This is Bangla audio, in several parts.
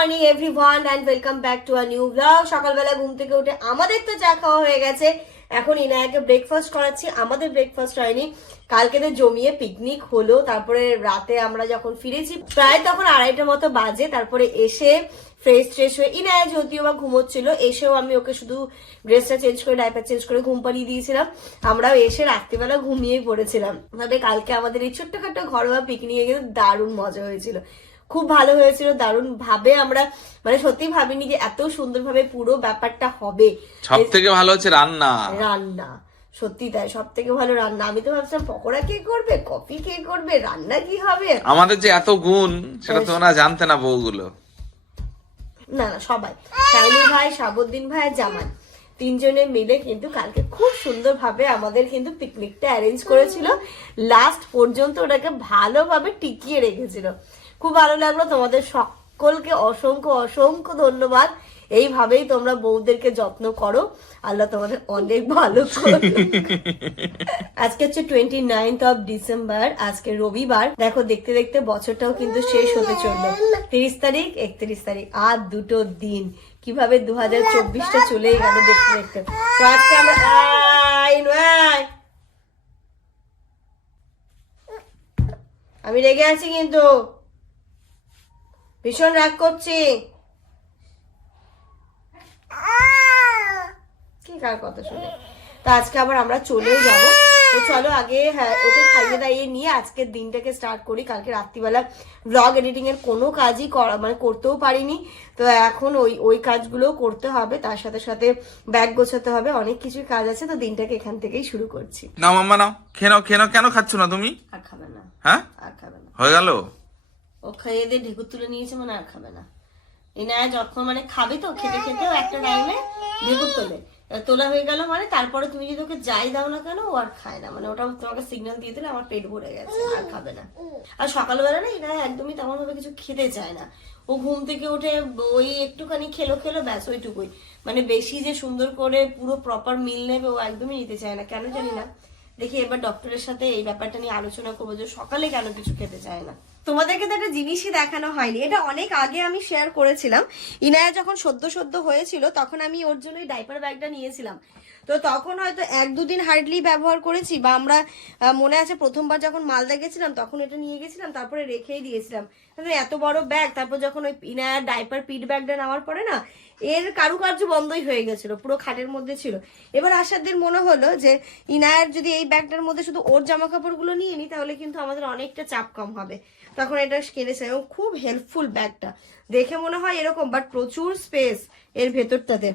Morning everyone and welcome back to a new blog সকালবেলা ঘুম থেকে উঠে আমাদের তো চা খাওয়া হয়ে গেছে। এখন ইনায়াকে ব্রেকফাস্ট করাচ্ছি। আমাদের ব্রেকফাস্ট হয়নি। কালকে তো জমিয়ে পিকনিক হলো। তারপরে রাতে আমরা যখন ফিরেছি, প্রায় তখন আড়াইটার মতো বাজে। তারপরে এসে ফ্রেশ ট্রেশ হয়ে ইনায়া যদিও বা ঘুমোচ্ছিল, এসেও আমি ওকে শুধু ড্রেসটা চেঞ্জ করে ডাইপার চেঞ্জ করে ঘুম পাড়িয়ে দিয়েছিলাম। আমরাও এসে রাত্রিবেলা ঘুমিয়েই পড়েছিলাম। তবে কালকে আমাদের এই ছোট্টখাটো ঘরোয়া পিকনিকে কিন্তু দারুণ মজা হয়েছিল। খুব ভালো হয়েছিল দারুণ ভাবে আমরা মানে সত্যি ভাবিনি যে এত সুন্দরভাবে পুরো ব্যাপারটা হবে। সব থেকে ভালো হচ্ছে রান্না। রান্না সত্যি তাই সব থেকে ভালো রান্না। আমি তো ভাবছিলাম পকোড়া কে করবে কফি কে করবে রান্না কি হবে? আমাদের যে এত গুণ সেটা তো ওরা জানতে না বউগুলো। না না সবাই। শাইনি ভাই সাবুদ্দিন ভাই জামান তিনজনে মিলে কিন্তু কালকে খুব সুন্দরভাবে আমাদের কিন্তু পিকনিকটা অ্যারেঞ্জ করেছিল। লাস্ট পর্যন্ত ওটাকে ভালোভাবে টিকিয়ে রেখেছিল। খুব ভালো লাগল। তোমাদের সকলকে অসংখ্য অসংখ্য ধন্যবাদ। এইভাবেই তোমরা বউদেরকে যত্ন করো। আল্লাহ তোমাদের অনেক ভালো আজকে হচ্ছে টোয়েন্টি নাইনথ অফ ডিসেম্বর আজকে রবিবার। দেখো দেখতে দেখতে বছরটাও কিন্তু শেষ হতে চলল। তিরিশ তারিখ একত্রিশ তারিখ আর দুটো দিন। কীভাবে দু হাজার চব্বিশটা চলেই গেল দেখতে দেখতে। তো আজকে আমরা। আমি রেগে আছি কিন্তু। ভীষণ রাগ করছি। কি কার কথা শুনে? তো আজকে আবার আমরা চলেও যাব। তো চলো আগে হ্যাঁ ওকে খাইয়ে দাইয়ে নিয়ে আজকের দিনটাকে স্টার্ট করি। কালকে রাত্রিবেলা ব্লগ এডিটিং এর কোনো কাজই করা মানে করতেও পারিনি। তো এখন ওই ওই কাজগুলোও করতে হবে। তার সাথে সাথে ব্যাগ গোছাতে হবে। অনেক কিছুই কাজ আছে। তো দিনটাকে এখান থেকেই শুরু করছি। নাও মাম্মা নাও। খেয়ে নাও খেয়ে নাও। কেন খাচ্ছ না তুমি? আর খাবে না। হ্যাঁ? আর খাবে না। হয়ে গেল? ও খাইয়ে দিয়ে ঢেকুর তুলে নিয়েছে মানে আর খাবে না। এনায়া যখন মানে খাবে তো, খেতে খেতেও একটা টাইমে ঢেকুর তোলে। তোলা হয়ে গেল মানে তারপরে তুমি যদি ওকে যাই দাও না কেন, ও আর খায় না। মানে ওটা তোমাকে সিগন্যাল দিয়ে দিলে আমার পেট ভরে গেছে, আর খাবে না। আর সকালবেলা না এরা একদমই তেমন ভাবে কিছু খেতে চায় না। ও ঘুম থেকে উঠে ওই একটুখানি খেলো খেলো, ব্যাস ওইটুকুই। মানে বেশি যে সুন্দর করে পুরো প্রপার মিল নেবে ও একদমই নিতে চায় না। কেন জানি না। দেখি এবার ডক্টরের সাথে এই ব্যাপারটা নিয়ে আলোচনা করব যে সকালে কেন কিছু খেতে চায় না। তোমাদেরকে তো একটা জিনিসই দেখানো হয়নি। এটা অনেক আগে আমি শেয়ার করেছিলাম। ইনায়া যখন সদ্য সদ্য হয়েছিল, তখন আমি ওর জন্য ডাইপার ব্যাগটা নিয়েছিলাম। তো তখন হয়তো এক দুদিন হার্ডলি ব্যবহার করেছি বা আমরা মনে আছে প্রথমবার যখন মালদা গেছিলাম, তখন এটা নিয়ে গেছিলাম, তারপরে রেখেই দিয়েছিলাম। এত বড় ব্যাগ তারপর যখন ওই ইনায়ার ডাইপার পিট ব্যাগটা নেওয়ার পরে না এর কারুকার্য বন্ধই হয়ে গেছিল, পুরো খাটের মধ্যে ছিল। এবার আসার দিন মনে হলো যে, ইনায়ার যদি এই ব্যাগটার মধ্যে শুধু ওর জামা কাপড়গুলো নিয়ে নিই তাহলে কিন্তু আমাদের অনেকটা চাপ কম হবে। তখন এটা কিনেছে, এবং খুব হেল্পফুল ব্যাগটা। দেখে মনে হয় এরকম বাট প্রচুর স্পেস এর ভেতরটাতে।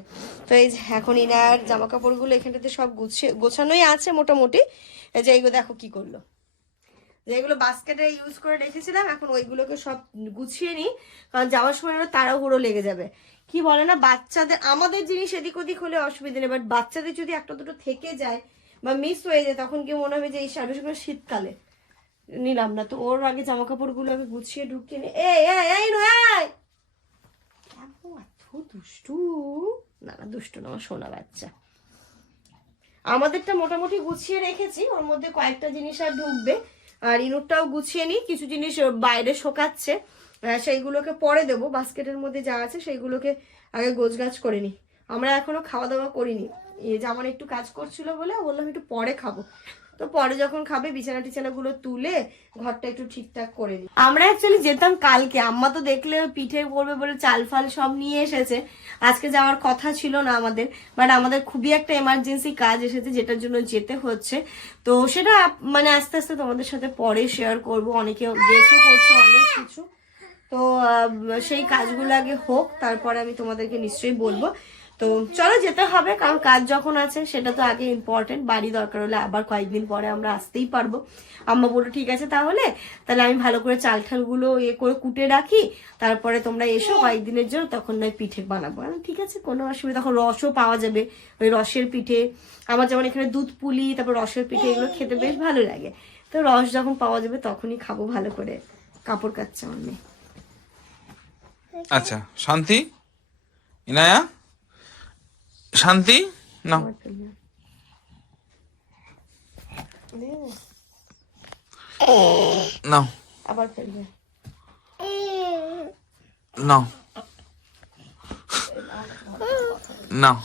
তো এই এখন ইনায়ার জামা কাপড়গুলো এখানটাতে সব গুছিয়ে গোছানোই আছে মোটামুটি। এই যে এইগুলো দেখো কি করল। যেগুলো বাস্কেটে ইউজ করে রেখেছিলাম, এখন ওইগুলোকে সব গুছিয়ে নিই, কারণ যাওয়ার সময় ওরা তাড়াহুড়ো লেগে যাবে। কি বলে না, বাচ্চাদের, আমাদের জিনিস এদিক ওদিক হলে অসুবিধা নেই বাট বাচ্চাদের যদি একটা দুটো থেকে যায় বা মিস হয়ে যায়, তখন কি মনে হবে যে এই সার্ভিস শীতকালে নিলাম না। তো ওর আগে জামা কাপড়গুলো আগে গুছিয়ে ঢুকিয়ে নি। এই এই এই নো এই এত দুষ্টু? না না, দুষ্টু না, আমার সোনা বাচ্চা। আমাদেরটা মোটামুটি গুছিয়ে রেখেছি, ওর মধ্যে কয়েকটা জিনিস আর ঢুকবে। আর ইনুরটাও গুছিয়ে নিই, কিছু জিনিস বাইরে শোকাচ্ছে। সেইগুলোকে পরে দেব, বাস্কেটের মধ্যে যা আছে সেইগুলোকে আগে গোছগাছ করে নিই। আমরা এখনও খাওয়া দাওয়া করিনি। আমার একটু কাজ করছিল বলে বললাম একটু পরে খাব। তো পরে যখন খাবে, বিছানা টিছানা গুলো তুলে ঘরটা একটু ঠিকঠাক করে দিই আমরা অ্যাকচুয়ালি যেতাম কালকে। আম্মা তো দেখলে পিঠে করবে বলে চাল ফাল সব নিয়ে এসেছে। আজকে যাওয়ার কথা ছিল না আমাদের বাট আমাদের খুবই একটা এমার্জেন্সি কাজ এসেছে যেটার জন্য যেতে হচ্ছে। তো সেটা মানে আস্তে আস্তে তোমাদের সাথে পরে শেয়ার করব। অনেকে গেসও করছে অনেক কিছু। তো সেই কাজগুলো আগে হোক, তারপরে আমি তোমাদেরকে নিশ্চয়ই বলব। তো চলো যেতে হবে কারণ কাজ যখন আছে সেটা তো আগে ইম্পর্টেন্ট বাড়ি দরকার হলে আবার কয়েকদিন পরে আমরা আসতেই পারব। আম্মা বলল ঠিক আছে তাহলে তাহলে আমি ভালো করে চাল ঠালগুলো ইয়ে করে কুটে রাখি। তারপরে তোমরা এসো কয়েকদিনের জন্য তখন নয় পিঠে বানাবো। আমি, ঠিক আছে কোনো অসুবিধা তখন রসও পাওয়া যাবে ওই রসের পিঠে। আমার যেমন এখানে দুধ পুলি তারপর রসের পিঠে এগুলো খেতে বেশ ভালো লাগে। তো রস যখন পাওয়া যাবে তখনই খাব ভালো করে কাপড় কাচ্ছে আমার মেয়ে। আচ্ছা শান্তি? ইনায়া? শান্তি নাও আমার ফেলবে। দে না, নাও আবার ফেলবে নাও নাও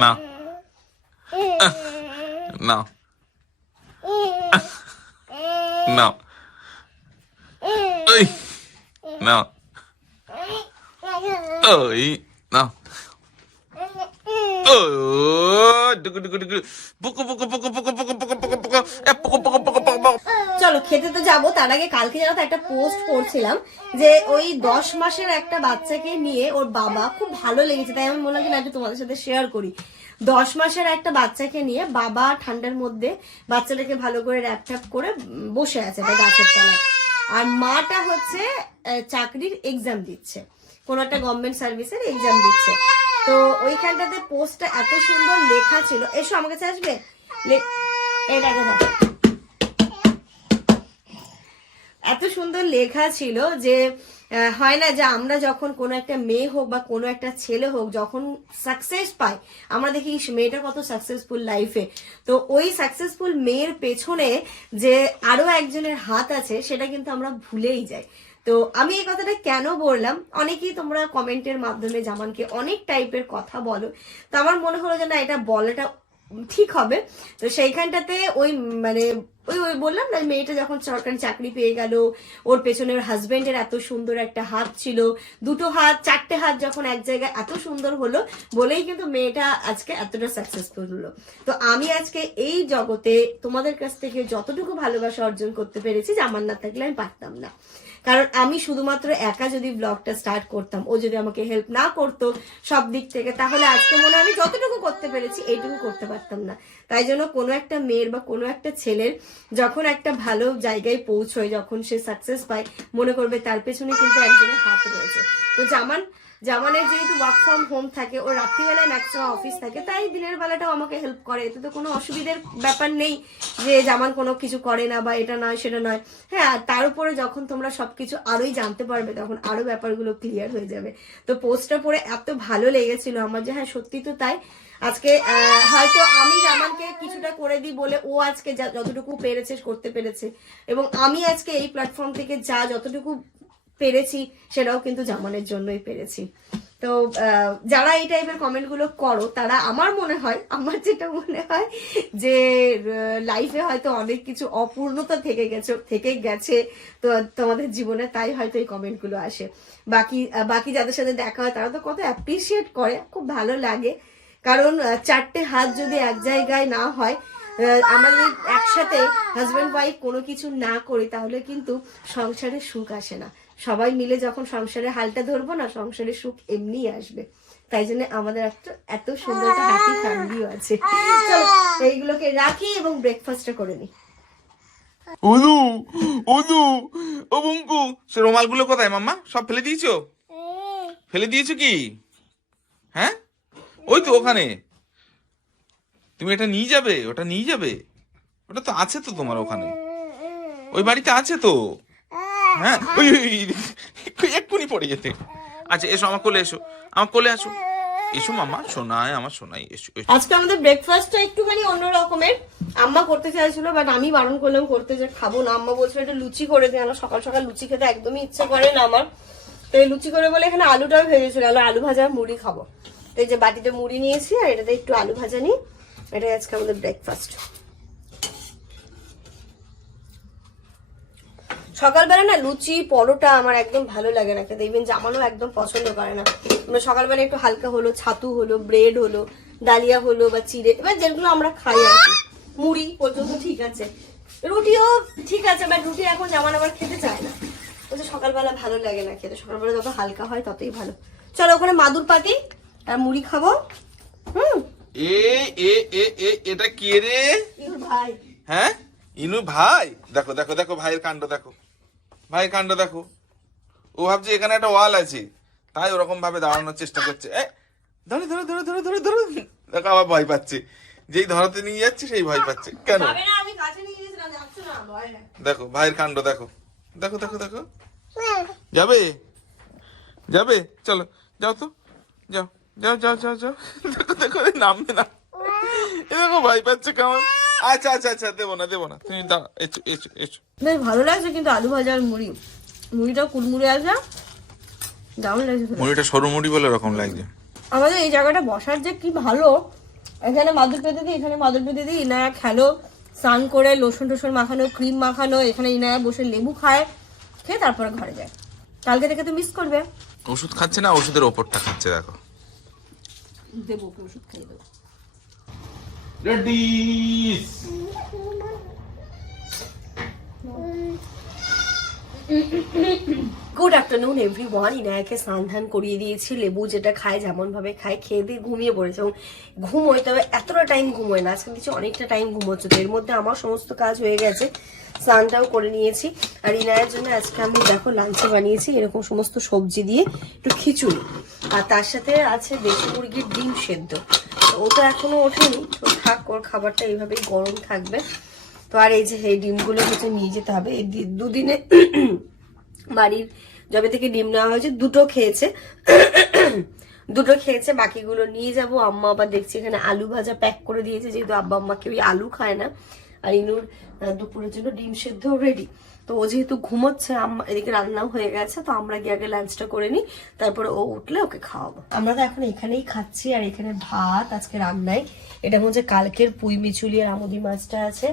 নাও নাও নাও ওই নাও ওই No. Mm-hmm. চলো খেতে তো যাব। তার আগে কালকে যেন একটা পোস্ট করছিলাম যে ওই দশ মাসের একটা বাচ্চাকে নিয়ে ওর বাবা খুব ভালো লেগেছে তাই আমি বললাম যে তোমাদের সাথে শেয়ার করি। দশ মাসের একটা বাচ্চাকে নিয়ে বাবা ঠান্ডার মধ্যে বাচ্চাটাকে ভালো করে র্যাপ ট্যাপ করে বসে আছে গাছের তলায়। আর মাটা হচ্ছে চাকরির এক্সাম দিচ্ছে। কোন একটা গভর্নমেন্ট সার্ভিসের এক্সাম দিচ্ছে। তো ওইখানটাতে পোস্টটা এত সুন্দর লেখা ছিল। এসো আমার কাছে আসবে? এত সুন্দর লেখা ছিল যে হয় না যে আমরা যখন কোনো একটা মেয়ে হোক বা কোনো একটা ছেলে হোক যখন সাকসেস পাই আমরা দেখি মেয়েটা কত সাকসেসফুল লাইফে তো ওই সাকসেসফুল মেয়ের পেছনে যে আরও একজনের হাত আছে, সেটা কিন্তু আমরা ভুলেই যাই। তো আমি এই কথাটা কেন বললাম? অনেকেই তোমরা কমেন্টের মাধ্যমে জামানকে অনেক টাইপের কথা বলো। তো আমার মনে হলো যে না, এটা বলাটা ঠিক হবে। তো সেইখানটাতে ওই মানে ওই ওই বললাম না, মেয়েটা যখন সরকারি চাকরি পেয়ে গেল, ওর পেছনে ওর হাজবেন্ডের এত সুন্দর একটা হাত ছিল। দুটো হাত, চারটে হাত যখন এক জায়গায় এত সুন্দর হলো বলেই কিন্তু মেয়েটা আজকে এতটা সাকসেসফুল হলো। তো আমি আজকে এই জগতে তোমাদের কাছ থেকে যতটুকু ভালোবাসা অর্জন করতে পেরেছি যে আমার না থাকলে আমি পারতাম না। কারণ আমি শুধুমাত্র একা যদি ব্লগটা স্টার্ট করতাম, ও যদি আমাকে হেল্প না করতো সব দিক থেকে, তাহলে আজকে মনে আমি যতটুকু করতে পেরেছি এইটুকু করতে পারতাম না। তাই জন্য কোনো একটা মেয়ের বা কোনো একটা ছেলের যখন একটা ভালো জায়গায় পৌঁছয়, যখন সে সাকসেস পায়, মনে করবে তার পেছনে কিন্তু একজনের হাত রয়েছে। তো জামান জামানের যেহেতু ওয়ার্ক ফ্রম হোম থাকে, ও রাত্রিবেলায় ম্যাক্সিমাম অফিস থাকে, তাই দিনের বেলাটাও আমাকে হেল্প করে। এতে তো কোনো অসুবিধার ব্যাপার নেই যে জামান কোনো কিছু করে না বা এটা নয়, সেটা নয়। হ্যাঁ তার উপরে যখন তোমরা সবকিছু আরোই জানতে পারবে, তখন আরও ব্যাপারগুলো ক্লিয়ার হয়ে যাবে। তো পোস্টটা পড়ে এত ভালো লেগেছিল আমার যে হ্যাঁ সত্যি তো তাই। আজকে হয়তো আমি জামানকে কিছুটা করে দিই বলে ও আজকে যতটুকু পেরেছে, করতে পেরেছে। এবং আমি আজকে এই প্ল্যাটফর্ম থেকে যা, যতটুকু পেরেছি, সেটাও কিন্তু জামানের জন্যই পেরেছি। তো যারা এই টাইপের কমেন্টগুলো করো, তারা আমার মনে হয়, আমার যেটা মনে হয় যে লাইফে হয়তো অনেক কিছু অপূর্ণতা থেকে গেছে থেকে গেছে, তো তোমাদের জীবনে তাই হয়তো এই কমেন্টগুলো আসে। বাকি বাকি যাদের সাথে দেখা হয়, তারা তো কত অ্যাপ্রিসিয়েট করে, খুব ভালো লাগে। কারণ চারটে হাত যদি এক জায়গায় না হয় যদি একসাথে হাজব্যান্ড ওয়াইফ কোনো কিছু না করি, তাহলে কিন্তু সংসারে সুখ আসে না। সবাই মিলে যখন সংসারে হালটা ধরবো না সংসারে সুখ এমনিই আসবে। তাই জন্য আমাদের একটা এত সুন্দর একটা হ্যাপি ফ্যামিলিও আছে। চলো, এইগুলোকে রাখি এবং ব্রেকফাস্টটা করে নিই। উদু উদু ও বঙ্কু, সে রুমালগুলো কোথায় মাম্মা? সব ফেলে দিয়েছ? ফেলে দিয়েছ কি? হ্যাঁ? ওই তো ওখানে। তুমি এটা নিয়ে যাবে, ওটা নিয়ে যাবে। ওটা তো আছে তো তোমার ওখানে। ওই বাড়িতে আছে তো? হ্যাঁ? এক্ষুনি পড়ে যেতে। আচ্ছা এসো, আমার কোলে এসো। আমার কোলে আসো। এসো মাম্মা সোনায় আমার সোনাই, এসো। আজকে আমাদের ব্রেকফাস্টটা একটুখানি অন্য রকমের আম্মা করতে চাইছিল বাট আমি বারণ করলাম, করতে যে খাব না। আম্মা বলছিল, একটু লুচি করে দে আমার সকাল সকাল লুচি খেতে একদমই ইচ্ছে করে না আমার। তো এই লুচি করে বলে এখানে আলুটাও ভেজেছিল। আলু আলু ভাজা, মুড়ি খাব। তো এই যে বাটিতে মুড়ি নিয়েছি, আর এটাতে একটু আলু ভাজা নিই। এটাই আজকে আমাদের ব্রেকফাস্ট সকালবেলা না লুচি পরোটা আমার একদম ভালো লাগে না খেতে। ইভেন জামানও একদম পছন্দ করে না। আমরা সকালবেলা একটু হালকা হলো ছাতু হলো ব্রেড হলো ডালিয়া হলো বা চিড়ে এবার যেগুলো আমরা খাই আর কি। মুড়ি পর্যন্ত ঠিক আছে। রুটিও ঠিক আছে বাট রুটি এখন জামান আবার খেতে চায় না। বলছে সকালবেলা ভালো লাগে না খেতে। সকালবেলা যত হালকা হয় ততই ভালো। চলো ওখানে মাদুর পাতি আর মুড়ি খাব। হুম। এ এ এ এ এটা কে রে? ভাই। হ্যাঁ? ইনু ভাই? দেখো দেখো দেখো ভাইয়ের কাণ্ড দেখো। ভাইয়ের কাণ্ড দেখো। ও ভাবছে এখানে একটা ওয়াল আছে। তাই ওরকম ভাবে দাঁড়ানোর চেষ্টা করছে। এ ধরে ধরে ধরে ধরে ধরে ধরে। দেখো আবার ভয় পাচ্ছে। যেই ধরাতে নিয়ে যাচ্ছে সেই ভয় পাচ্ছে। কেন? দেখো ভাইয়ের কাণ্ড দেখো। দেখো দেখো দেখো। যাবে? যাবে? চলো যাও তো। যাও যাও যাও যাও যাও। দেখো দেখো নামবে না। এ দেখো ভয় পাচ্ছে কেমন। আচ্ছা আচ্ছা আচ্ছা দেবো না দেবো না। তুমি দাও এসো এসো এসো বেশ ভালো লাগছে কিন্তু আলু ভাজা আর মুড়ি। মুড়িটাও কুড়মুড়ে আসা দারুণ লাগছে মুড়িটা সরু মুড়ি বলে ওরকম লাগছে। আমাদের এই জায়গাটা বসার যে কি ভালো এখানে মাদুর পেতে দিই এখানে মাদুর পেতে দিই ইনায়া খেলো স্নান করে লোশন টোশন মাখানো ক্রিম মাখানো এখানে ইনায়া বসে লেবু খায় খেয়ে তারপরে ঘরে যায়। কালকে থেকে তো মিস করবে। ওষুধ খাচ্ছে না ওষুধের ওপরটা খাচ্ছে দেখো। দেবো ওষুধ খেয়ে দেবো। গুড আফটারনুন এভরি ওয়ান ইনায়াকে সান্ধান ধান করিয়ে দিয়েছি, লেবু যেটা খায় যেমন ভাবে খায়, খেয়ে দিয়ে ঘুমিয়ে পড়েছে। এবং ঘুমোয় তবে এতটা টাইম ঘুমোয় না, আজকে দিচ্ছি অনেকটা টাইম ঘুমোচ্ছে। তো এর মধ্যে আমার সমস্ত কাজ হয়ে গেছে। স্নানটাও করে নিয়েছি। আর ইনায়ের জন্য আজকে আমি দেখো লাঞ্চে বানিয়েছি, এরকম সমস্ত সবজি দিয়ে একটু খিচুড়ি। আর তার সাথে আছে দেশি মুরগির ডিম সেদ্ধ। তো ও তো এখনও ওঠেনি, তো থাক, ওর খাবারটা এইভাবেই গরম থাকবে। তো আর এই যে এই ডিমগুলো হচ্ছে নিয়ে যেতে হবে। এই দুদিনে বাড়ির যবে থেকে ডিম নেওয়া হয়েছে, দুটো খেয়েছে। দুটো খেয়েছে, বাকিগুলো নিয়ে যাব। আম্মা আবার দেখছি এখানে আলু ভাজা প্যাক করে দিয়েছে, যেহেতু আব্বা আম্মা কেউই আলু খায় না। আর ইনুর দুপুরের জন্য ডিম সেদ্ধ রেডি তো ও যেহেতু ঘুমোচ্ছে আম্মা এদিকে রান্নাও হয়ে গেছে তো আমরা গিয়ে আগে লাঞ্চটা করে নিই তারপরে ও উঠলে ওকে খাওয়াবো। আমরা তো এখন এখানেই খাচ্ছি আর এখানে ভাত আজকে রান্নায় এটা হচ্ছে কালকের পুঁই মিচুলি আর আমুদি মাছটা আছে।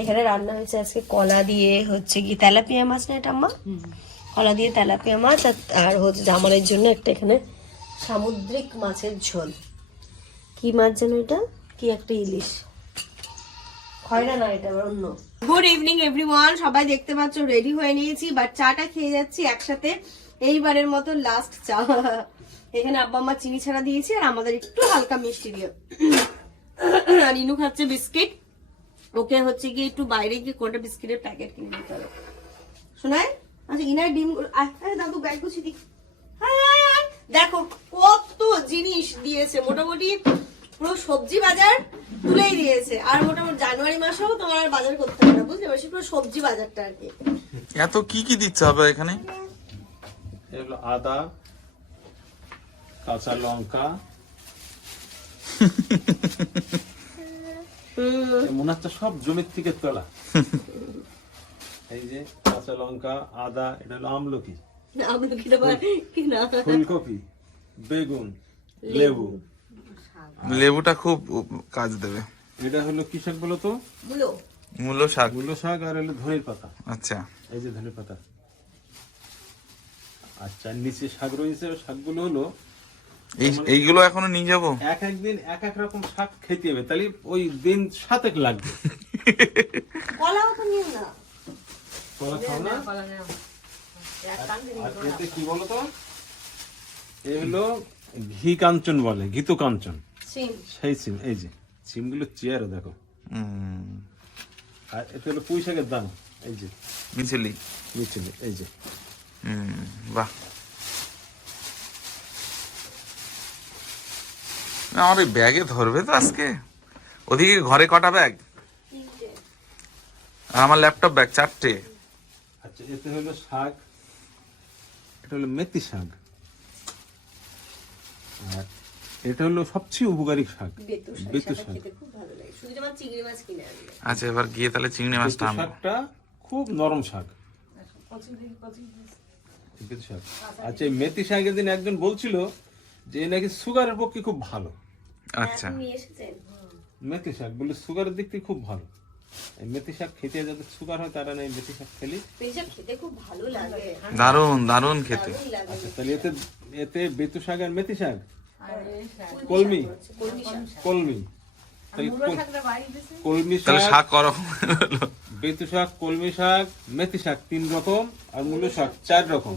এখানে রান্না হয়েছে আজকে কলা দিয়ে হচ্ছে কি তেলাপিয়া মাছ না এটা আম্মা? কলা দিয়ে তেলাপিয়া মাছ আর হচ্ছে জামানের জন্য একটা এখানে সামুদ্রিক মাছের ঝোল। কি মাছ যেন এটা? কি একটা ইলিশ? গুড ইভিনিং এভরিওয়ান সবাই দেখতে পাচ্ছ রেডি হয়ে নিয়েছি বাট চাটা খেয়ে যাচ্ছি একসাথে। এইবারের মতো লাস্ট চা। এখানে আব্বা আম্মা চিনি ছাড়া দিয়েছি আর আমাদের একটু হালকা মিষ্টি দিয়ে। আর ইনু খাচ্ছে বিস্কিট। ওকে হচ্ছে গিয়ে একটু বাইরে গিয়ে কোনটা বিস্কিটের প্যাকেট কিনে দিতে হবে। শোনায় আচ্ছা ইনার ডিম দাদু ব্যাগ গুছি দি হায়, হায়। দেখো কত জিনিস দিয়েছে। মোটামুটি পুরো সবজি বাজার তুলেই দিয়েছে। আর মোটামুটি জানুয়ারি মাসেও তোমার আর বাজার করতে হবে না বুঝতে পারছি পুরো সবজি বাজারটা আর কি। এত কি কি দিচ্ছে হবে এখানে? এগুলো আদা কাঁচা লঙ্কা মনে হচ্ছে সব জমির থেকে তোলা। এই যে কাঁচা লঙ্কা আদা এটা হলো আমলকি। আমরা কি দেবো কি ফুলকপি বেগুন লেবু। লেবুটা খুব কাজ দেবে। এটা হলো কি শাক বলো তো? বুলো মূলো শাক। মূলো শাক আর হলো ধনের পাতা। আচ্ছা। এই যে ধনের পাতা। আচ্ছা নিচে শাক রয়েছে শাকগুলো হলো এই এইগুলো এখনও নিয়ে যাব? এক এক দিন এক এক রকম শাক খেতে হবে। তাহলে ওই দিন সাতেক লাগবে। কলাও তো নিও না। কলা খাও না? আর এতে কি বলো তো? এ হলো ঘি কাঞ্চন বলে ঘিত কাঞ্চন। সেই সিম এই যে সিমগুলো চেয়ারও দেখো। হুম। আর এতে হলো পুঁই শাকের দাম এই যে। মিছিলি। মিছিলে এই যে। হুম বাহ। না, আমার ওই ব্যাগে ধরবে তো আজকে। ওদিকে ঘরে কটা ব্যাগ? আর আমার ল্যাপটপ ব্যাগ চারটে। আচ্ছা এতে হলো শাক এটা হলো মেথি শাক। আর এটা হলো সবচেয়ে উপকারী শাক। বেতু শাক বেতু শাকটা শাক। খেতে খুব ভালো লাগে। শুধু যেমন চিংড়ি মাছ কিনে আনবে আচ্ছা এবার গিয়ে তাহলে চিংড়ি মাছটা আনব। শাকটা খুব নরম শাক। বেতু শাক। আচ্ছা এই মেথি শাকের দিন একজন বলছিল যে এ নাকি সুগারের পক্ষে খুব ভালো। আচ্ছা। আপনি মেথি শাক বলে সুগারের দিক থেকে খুব ভালো। এই মেথি শাক খেতে যাদের সুগার হয় তারা না এই মেথি শাক খেলি। খেতে খুব ভালো লাগে। দারুণ দারুণ খেতে। আচ্ছা তাহলে এতে এতে বেতু শাক আর মেথি শাক? কলমি। কলমি কলমি তাহলে শাক বেতু শাক কলমি শাক মেথি শাক তিন রকম আর মূলো শাক চার রকম।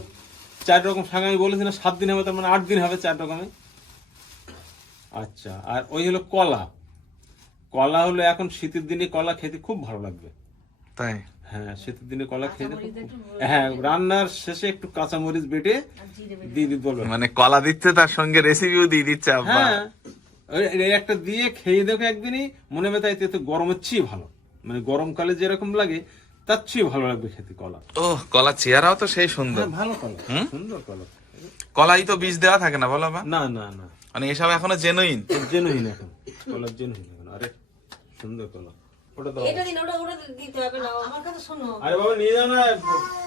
চার রকম শাক আমি বলেছি না সাত দিন হবে তার মানে আট দিন হবে চার রকমে। আচ্ছা আর ওই হলো কলা। কলা হলো এখন শীতের দিনে কলা খেতে খুব ভালো লাগবে। তাই? হ্যাঁ শীতের দিনে কলা খেয়ে হ্যাঁ রান্নার শেষে একটু কাঁচা মরিচ বেটে দিয়ে দিতে বলবে। মানে কলা দিচ্ছে তার সঙ্গে রেসিপিও দিয়ে দিচ্ছে আব্বা। হ্যাঁ একটা দিয়ে খেয়ে দেখো একদিনই মনে হবে তাই তো গরমের চেয়ে ভালো। মানে গরমকালে যেরকম লাগে তার চেয়ে ভালো লাগবে খেতে কলা। ও কলা চেহারাও তো সেই সুন্দর। হ্যাঁ, ভালো কলা সুন্দর কলা। কলাই তো বীজ দেওয়া থাকে না বলো বা না না না। মানে এসব এখনও জেনুইন জেনুইন এখন কলার জেনুইন এখন। আরে সুন্দর কলা। ওটা দাও। এটা দিন ওটা ওটা দিতে হবে না। আমার কথা শোনো। আরে বাবা নিয়ে যাও না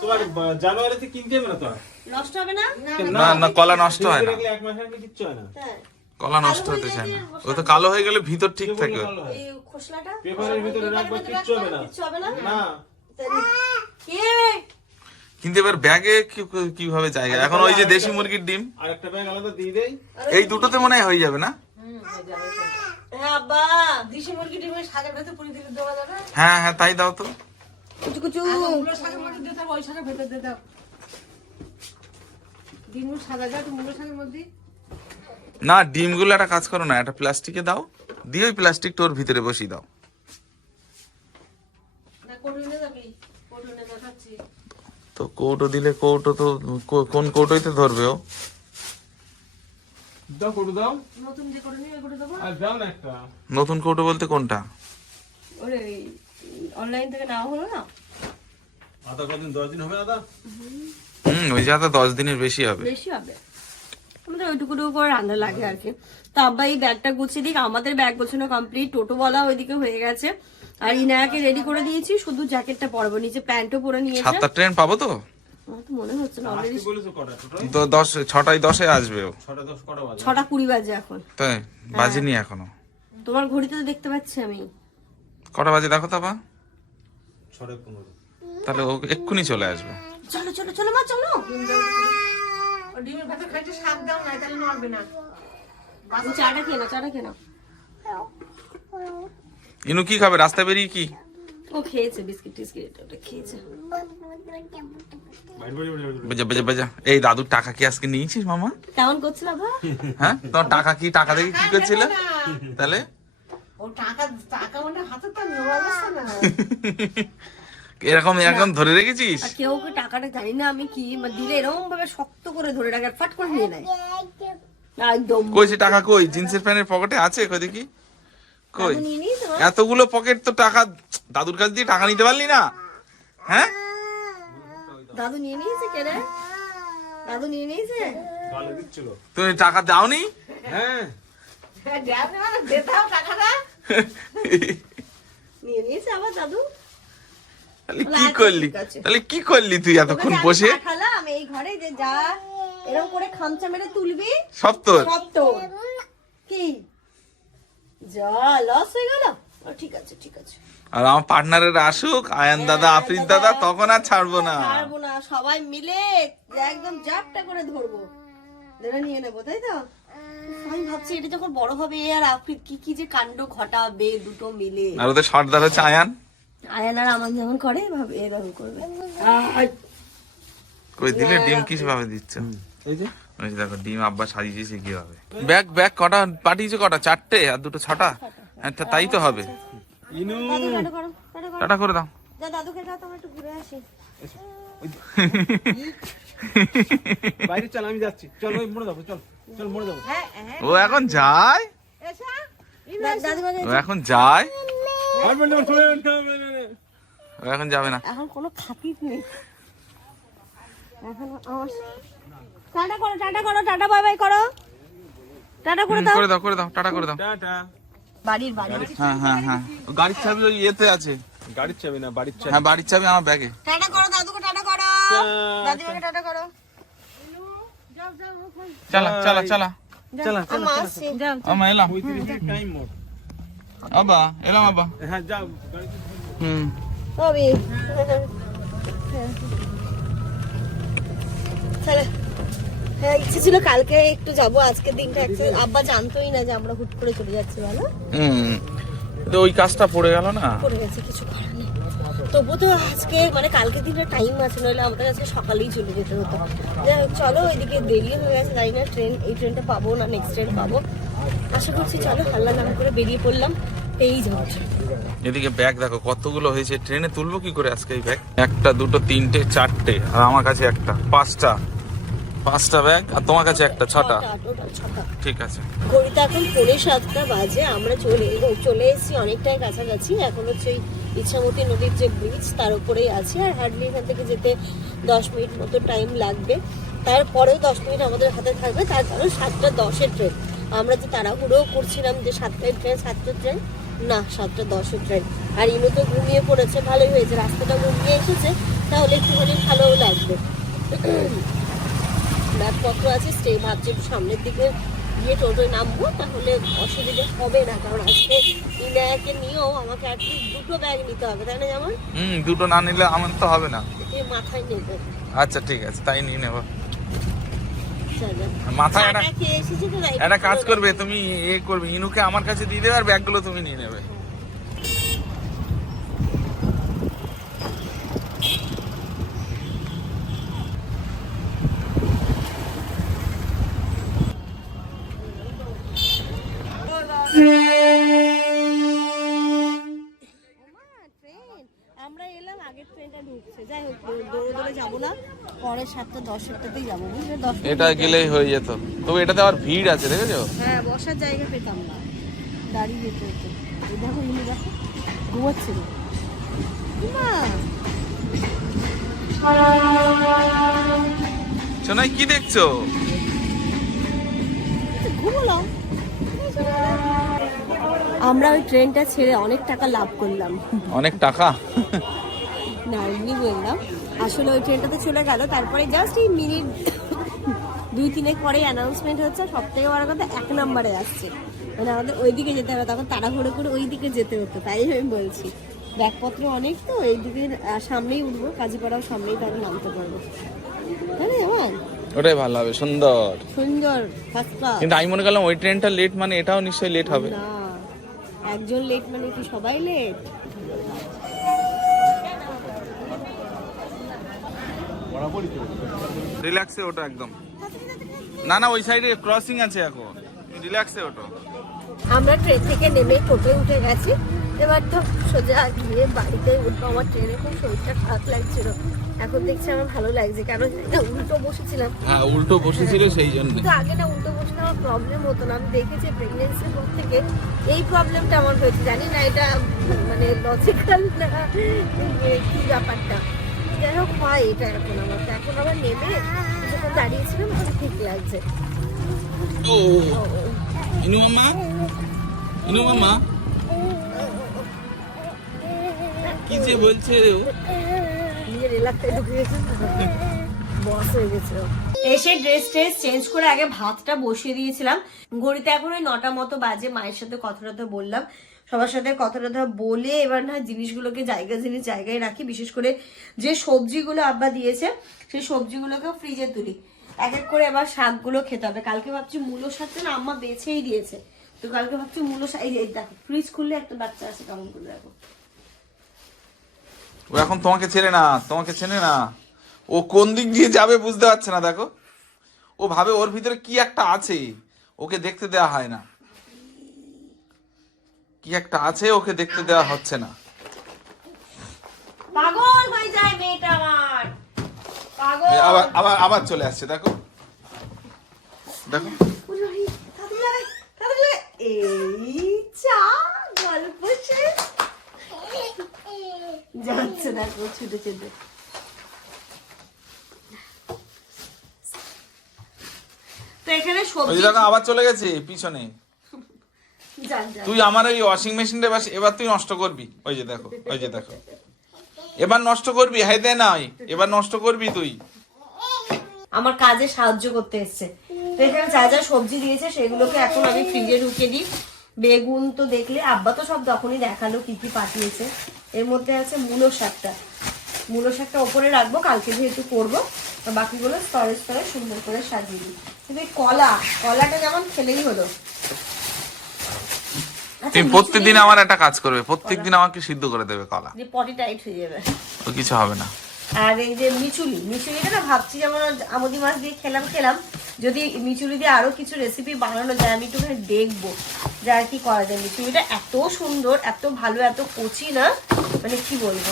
তোমার জানুয়ারিতে কিনতে হবে না তো? নষ্ট হবে না? না না কলা নষ্ট হয় না। এক কিচ্ছু হয় না। হ্যাঁ। কলা নষ্ট হতে চায় না। ও তো কালো হয়ে গেলে ভিতর ঠিক থাকে। ওর। ভালো। এই খোসলাটা? পেপারের ভিতরে রাখবা কিচ্ছু হবে না। কিচ্ছু হবে না? না। কে? কিন্তু এবার ব্যাগে কি- কীভাবে জায়গা? এখন ওই যে দেশি মুরগির ডিম। আর একটা ব্যাগ আলাদা দিয়ে দেই। এই দুটোতে মনে হয় হয়ে যাবে না? হয়ে। হ্যাঁ হ্যাঁ হ্যাঁ তাই দাও তো। কুচু কুচু শাকের মধ্যে না ডিমগুলো একটা কাজ করো না একটা প্লাস্টিকে দাও দিয়ে ওই প্লাস্টিকটা ওর ভিতরে বসিয়ে দাও। তো কৌটো দিলে কৌটো তো কোন কৌটোইতে ধরবে ও। দাও করে দাও। নতুন যে করে নিয়ে করে দেবো। আর দাও না একটা। নতুন কৌটো বলতে কোনটা? ওরে অনলাইন থেকে নেওয়া হলো না? আদা কদিন দশ দিন হবে আদা? হুম ওই যা তো দশ দিনের বেশি হবে। বেশি হবে। আমাদের ওইটুকু করে রান্না লাগে আর কি। তো আব্বা এই ব্যাগটা গুছিয়ে দিক। আমাদের ব্যাগ গোছানো কমপ্লিট টোটো বলা ওইদিকে হয়ে গেছে। আর ইনায়াকে রেডি করে দিয়েছি। শুধু জ্যাকেটটা পরবো নিচে প্যান্টও পরে নিয়েছে। সাতটা ট্রেন পাবো তো? মনে দশ ছটায় দশে আসবে ও। ছটা কুড়ি বাজে এখন। তাই? বাজেনি এখনও। তোমার ঘড়িতে তো দেখতে পাচ্ছি আমি। কটা বাজে দেখো তাবা ছটা পনেরো। তাহলে ও এক্ষুনি চলে আসবে। চলো চলো চলো মা চলো। ও ডিমের ভেতর খাইতে শাক দাও না তাহলে নড়বে না। চাটা খেয়ে নাও চাটা খেয়ে নাও। ইনু কি খাবে? রাস্তায় বেরিয়ে কি? ও খেয়েছে বিস্কিট টিস্কিট ওটা খেয়েছে। বেজা বেজা বেজা। এই দাদুর টাকা কি আজকে নিয়েছিস মামা? কেমন করছিল হ্যাঁ? তোমার টাকা কি টাকা দেখে কি করছিলে? তাহলে? ও টাকা টাকা মানে হাতে তো নেওয়া যাচ্ছে না। এরকম এরকম ধরে রেখেছিস? আর কেউ ওকে টাকাটা জানি না আমি কি মানে দিলে এরকম ভাবে শক্ত করে ধরে রাখে আর ফাট করে নিয়ে নেয়। একদম। কই সে টাকা কই? জিন্সের প্যান্টের পকেটে আছে? কই দেখি। কই? নিয়ে? এতগুলো পকেট তো টাকা দাদুর কাছ দিয়ে টাকা নিতে পারলি না? হ্যাঁ? দাদু নিয়ে নিয়েছে কে রে দাদু নিয়ে নিয়েছে? তুমি টাকা দাওনি? হ্যাঁ। হ্যাঁ, দেবে মানে দে দাও নিয়ে নিয়েছে আবার দাদু। তাহলে কি আচ্ছা, করলি? তাহলে কি করলি তুই এতক্ষণ তোকে বসে? আমি এই ঘরে যে যা এরকম করে খামচা মেরে তুলবি। সব তোর। সব তো কি? যা লস হয়ে গেল? ঠিক আছে ঠিক আছে। আর আমার পার্টনারের আসুক আয়ান দাদা হ্যাঁ, আফরিদ দাদা। তখন আর ছাড়বো না। সবাই মিলে একদম জাপটা করে ধরবো। ধরে নিয়ে নেব তাই তো? আমি ভাবছি এটা যখন বড় হবে আর আফ্রিদ কি কি যে কাণ্ড ঘটাবে দুটো মিলে। আর ওদের সর্দার হচ্ছে আয়ান? আয়ান আর আমার যেমন করে ভাবে এরকম করবে। কই দিলে ডিম কিস ভাবে দিচ্ছ? এই যে? দেখো ডিম আব্বা সাজিয়েছে কীভাবে? ব্যাগ ব্যাগ কটা? পাঠিয়েছে কটা? চারটে? আর দুটো ছটা। হ্যাঁ তাই তো হবে। ইনু। টাটা করো দাও। যা দাদুকে যাও তোমার একটু ঘুরে আসি। বাইরে চল আমি যাচ্ছি। চল ওই মরে যাব চল। চল মরে যাব। হ্যাঁ হ্যাঁ। ও এখন যায়? ও এখন যায়। ও এখন যাবে না। এখন কোনো খাতির নেই। এখন টাটা করো টাটা করো টাটা বাই বাই করো। টাটা করে দাও। করে দাও করে দাও টাটা করে দাও। টাটা। বাড়ির বাড়ির হ্যাঁ হ্যাঁ হ্যাঁ। গাড়ির চাবি ওই ইয়েতে আছে। গাড়ির চাবি না বাড়ির চাবি। হ্যাঁ বাড়ির চাবি আমার ব্যাগে। টাটা করো দাদুকে টাটা করো। দাদিমাকে টাটা করো। চালা চালা চালা। চলা আমা আমা এলাম। টাইম মোট। আবা এলাম আবা হ্যাঁ যাও। গাড়িতে হুম কবি চলো। ইচ্ছে ছিল কালকে একটু যাব আজকের দিনটা আব্বা জানতোই না যে আমরা হুট করে চলে যাচ্ছি বলো? হুম তো ওই কাজটা পড়ে গেল না? পড়ে গেছে কিছু করার নেই। তবু তো আজকে মানে কালকে দিনটা টাইম আছে নইলে আমাদের আজকে সকালেই চলে যেতে হতো। চলো ওইদিকে দেরি হয়ে গেছে জানি না ট্রেন এই ট্রেনটা পাবো না নেক্সট ট্রেন পাবো। আশা করছি চলো হাল্লা নাম করে বেরিয়ে পড়লাম পেয়েই যাব এদিকে ব্যাগ দেখো কতগুলো হয়েছে। ট্রেনে তুলবো কি করে আজকে এই ব্যাগ একটা দুটো তিনটে চারটে আর আমার কাছে একটা পাঁচটা। পাঁচটা ব্যাগ আর তোমার কাছে একটা ছটা ঠিক আছে। ঘড়িতে এখন পৌনে সাতটা বাজে আমরা চলে চলে এসেছি অনেকটাই কাছাকাছি। এখন হচ্ছে ওই ইচ্ছামতি নদীর যে ব্রিজ তার উপরেই আছে। আর হার্ডলি এখান থেকে যেতে দশ মিনিট মতো টাইম লাগবে। তারপরেও দশ মিনিট আমাদের হাতে থাকবে। তার কারণ সাতটা দশের ট্রেন আমরা যে তাড়াহুড়ো করছিলাম যে সাতটায় ট্রেন সাতটার ট্রেন না সাতটা দশের ট্রেন আর ইনু তো ঘুমিয়ে পড়েছে ভালোই হয়েছে। রাস্তাটা ঘুমিয়ে এসেছে তাহলে একটুখানি ভালোও লাগবে। ব্যাগপত্র আছে স্টে ভাবছি সামনের দিকে গিয়ে টোটোয় নামবো তাহলে অসুবিধে হবে না কারণ আজকে ইনায়াকে নিয়েও আমাকে আর দুটো ব্যাগ নিতে হবে তাই না যেমন হুম দুটো না নিলে আমার তো হবে না। তুই মাথায় নেবে। আচ্ছা ঠিক আছে তাই নিয়ে নেব। মাথায় একটা কাজ করবে তুমি এ করবে ইনুকে আমার কাছে দিয়ে দেবে আর ব্যাগগুলো তুমি নিয়ে নেবে। সাতটা দশটাতেই যাব বুঝলে? এটা গেলেই হয়ে যেত। তবে এটাতে আবার ভিড় আছে দেখেছ? হ্যাঁ বসার জায়গা পেতাম না। দাঁড়িয়ে যেতে হতো। এই দেখো ইনি দেখো ঘুমাচ্ছে না মা শোনাই কি দেখছ? ঘুমলাম। আমরা ওই ট্রেনটা ছেড়ে অনেক টাকা লাভ করলাম। অনেক টাকা? না এমনি বললাম। আসলে ওই ট্রেনটাতে চলে গেল। তারপরে জাস্ট এই মিনিট দুই তিনেক পরে অ্যানাউন্সমেন্ট হচ্ছে সব থেকে বড় কথা এক নম্বরে আসছে। মানে আমাদের ওইদিকে যেতে হবে তখন তাড়াহুড়ো করে ওই দিকে যেতে হতো তাই আমি বলছি। ব্যাগপত্র অনেক তো এই দিকে সামনেই উঠবো কাজীপাড়াও সামনেই তাহলে নামতে পারব। তাই না এমন? ওটাই ভালো হবে সুন্দর। সুন্দর কিন্তু আমি মনে করলাম ওই ট্রেনটা লেট মানে এটাও নিশ্চয়ই লেট হবে। না একজন লেট মানে কি সবাই লেট রিল্যাক্সে ওটা একদম। না না ওই সাইডে ক্রসিং আছে এখন। রিল্যাক্সে ওটো আমরা ট্রেন থেকে নেমে টোটোয় উঠে গেছি। এবার তো সোজা গিয়ে বাড়িতে উঠবো। আমার ট্রেনে খুব শরীরটা খারাপ লাগছিল। এখন দেখছি আমার ভালো লাগছে। কারণ উল্টো বসেছিলাম। হ্যাঁ উল্টো বসেছিল সেই জন্য। কিন্তু আগে না উল্টো বসলে আমার প্রবলেম হতো না। আমি দেখেছি প্রেগনেন্সির পর থেকে এই প্রবলেমটা আমার হয়েছে। জানি না এটা মানে লজিক্যাল না কি ব্যাপারটা। যাই হোক হয় এটা এখন আমার। এখন আবার নেমে যখন দাঁড়িয়েছিলাম তখন ঠিক লাগছে। ইনু মামা ইনু মামা কি যে বলছে ও? নিজের এলাকায় ঢুকে গেছে। বস হয়ে গেছে এসে ড্রেস ট্রেস চেঞ্জ করে আগে ভাতটা বসিয়ে দিয়েছিলাম। ঘড়িতে এখন ওই নটা মতো বাজে মায়ের সাথে কথা টথা বললাম। সবার সাথে কথা টথা বলে এবার না জিনিসগুলোকে জায়গা জিনিস জায়গায় রাখি। বিশেষ করে যে সবজিগুলো আব্বা দিয়েছে, সেই সবজিগুলোকে ফ্রিজে তুলি। এক এক করে এবার শাকগুলো খেতে হবে। কালকে ভাবছি মূলো শাকটা না আম্মা বেছেই দিয়েছে। তো কালকে ভাবছি মূলো শাক এই দেখো ফ্রিজ খুললে একটা বাচ্চা আছে কেমন করে দেখো। ও এখন তোমাকে চেনে না, তোমাকে চেনে না। ও কোন দিক দিয়ে যাবে বুঝতে পারছে না, দেখো। ও ভাবে ওর ভিতরে কি একটা আছে, ওকে দেখতে দেওয়া হয় না। কি একটা আছে ওকে দেখতে দেওয়া হচ্ছে না। পাগল হয়ে যায় মেয়েটা আমার। পাগল। আবার আবার আবার চলে আসছে দেখো। দেখো। এই চা গল্প শেষ। যাচ্ছে দেখো ছুটে ছুটে। তো এখানে সবজি আবার চলে গেছে পিছনে। তুই আমার ওই ওয়াশিং মেশিনটা এবার এবার তুই নষ্ট করবি। ওই যে দেখো ওই যে দেখো। এবার নষ্ট করবি হাই দে নাই এবার নষ্ট করবি তুই। আমার কাজে সাহায্য করতে এসছে। তো এখানে যা যা সবজি দিয়েছে সেগুলোকে এখন আমি ফ্রিজে ঢুকে দিই। বেগুন তো দেখলে আব্বা তো সব তখনই দেখাল কি কি পাঠিয়েছে। এর মধ্যে আছে মূলো শাকটা। মূলো শাকটা ওপরে রাখব কালকে যেহেতু করব বাকিগুলো স্তরে স্তরে সুন্দর করে সাজিয়ে দিই। কিন্তু এই কলা কলাটা যেমন খেলেই হলো। তুমি প্রত্যেকদিন আমার একটা কাজ করবে। প্রত্যেকদিন আমাকে সিদ্ধ করে দেবে কলা। যে পটি টাইট হয়ে যাবে। কিছু হবে না। আর এই যে মিচুলি মিচুলিটা না ভাবছি যেমন আমদি মাছ দিয়ে খেলাম খেলাম। যদি মিচুলি দিয়ে আরও কিছু রেসিপি বানানো যায় আমি একটুখানি দেখব যে আর কি করা যায়। মিচুলিটা এত সুন্দর এত ভালো এত কচি না মানে কি বলব?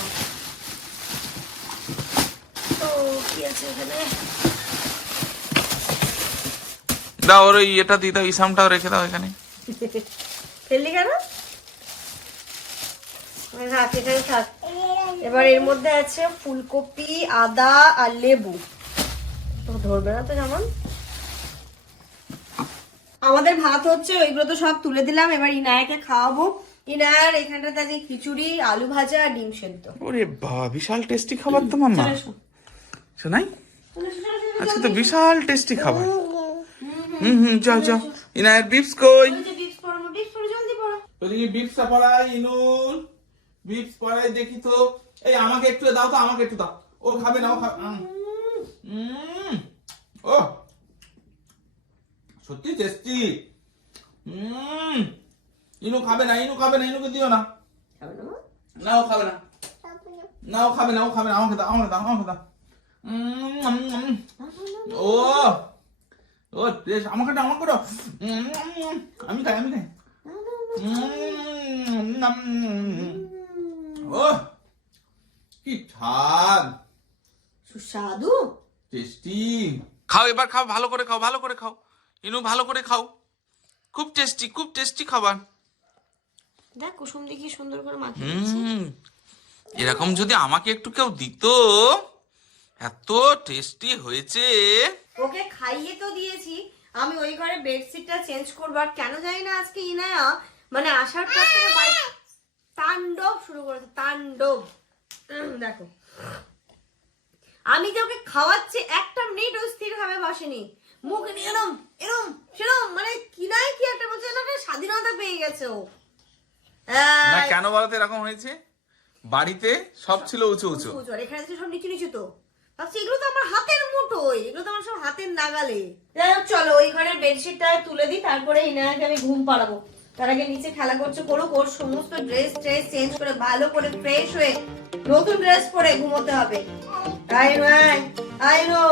তো কি আছে এখানে? দাও ওর ওই এটা দিয়ে দাও ইসামটাও রেখে দাও এখানে। ফেললি কেন? থাক এখানে থাক। এবার এর মধ্যে আছে ফুলকপি আদা আর লেবু। তো ধরবে না তো যেমন। আমাদের ভাত হচ্ছে ওইগুলো তো সব তুলে দিলাম। এবার ইনায়াকে খাওয়াবো। ইনার এখানটাতে আজকে খিচুড়ি আলু ভাজা আর ডিম সেদ্ধ। ওরে বাবা বিশাল টেস্টি খাবার তো মাম্মা। শোনাই আজকে তো বিশাল টেস্টি খাবার। হুম হুম যাও যাও। ইনায়ের বিপস কই ওই যে ডিপস পড়ো ডিপস পড়ো পড়ো ওদিকে বিপসটা পড়াই ইনুল। বিপস পড়াই দেখি তো। এই আমাকে একটু দাও তো আমাকে একটু দাও। ও খাবে না ও খাবে। ও। সত্যি টেস্টি ইনু খাবে না ইনু খাবে না ইনুকে দিও না। না ও খাবে না। না ও খাবে না ও খাবে না আমাকে দাও আমাকে দাও আমাকে দাও। ও। ও আমাকে দাও আমাকে দাও। আমি খাই আমি খাই। ও কি স্বাদ সুস্বাদু টেস্টি খাও এবার খাও ভালো করে খাও ভালো করে খাও। ইনু ভালো করে খাও। খুব টেস্টি খুব টেস্টি খাবার। দেখ কুসুম দেখি সুন্দর করে মাখিয়ে হুম। এরকম যদি আমাকে একটু কেউ দিত এত টেস্টি হয়েছে। ওকে খাইয়ে তো দিয়েছি। আমি ওই ঘরে বেডশিটটা চেঞ্জ করব আর কেন জানি না আজকে ইনায়া মানে আসার পর থেকে বাড়ি তাণ্ডব শুরু করেছে তাণ্ডব। দেখো। আমি যে ওকে খাওয়াচ্ছি একটা মিনিট ও স্থির ভাবে বসেনি। মুখ এরম এরম সেরম মানে কি নাই কি একটা বলছে না স্বাধীনতা পেয়ে গেছে ও। না কেন বলতো এরকম হয়েছে? বাড়িতে সব ছিল উঁচু উঁচু। এখানে সব নিচু নিচু তো। ভাবছি এগুলো তো আমার হাতের মুঠোই এগুলো তো আমার সব হাতের নাগালে। যাই হোক চলো ওই ঘরের বেডশিটটা তুলে দিই তারপরে ইনায়াকে আমি ঘুম পাড়াবো। তার আগে নিচে খেলা করছে করুক ওর সমস্ত ড্রেস ট্রেস চেঞ্জ করে ভালো করে ফ্রেশ হয়ে নতুন ড্রেস পরে ঘুমোতে হবে। I know I know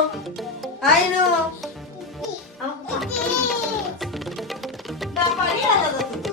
I know আলাদা